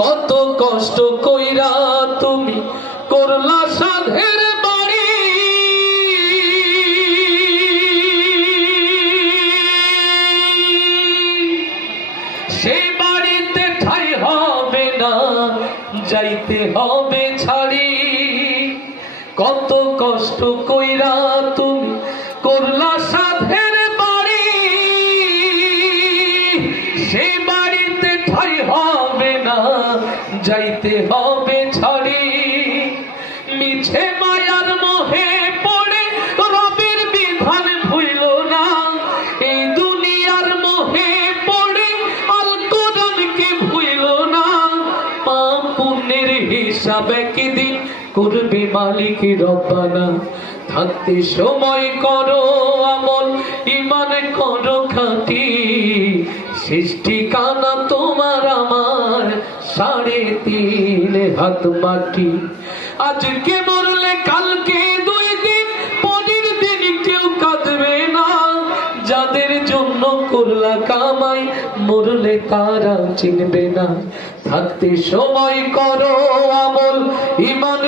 কত কষ্ট কইরা তুমি করলা সাধের বাড়ি, সেই বাড়িতে ঠাই হবে না, যাইতে হবে ছাড়ি। কত কষ্ট কইরা তুমি করলা সাধের বাড়ি, সেই বাড়িতে ঠাই হবে না, যাইতে হবে ছাড়ি। মিছে মায়ার মোহে পড়ে রবের বিধান ভুইল না, এই দুনিয়ার মোহে পড়ে আল কোরআনকে ভুইল না। পাপ পুণ্যের হিসাব একদিন করবে মালিক রব্বানা। থাকতে সময় করো আমল, ঈমান করো খাঁটি, সৃষ্টি কানা তোমার আমার 3.5 হাত মাটি। আজকে মরলে কালকে 2 দিন, পরের দিন কেউ কাঁদবে না। যাদের জন্য করলা কামাই, মরলে তারা চিনবে না। থাকতে সময় করো আমল, ঈমান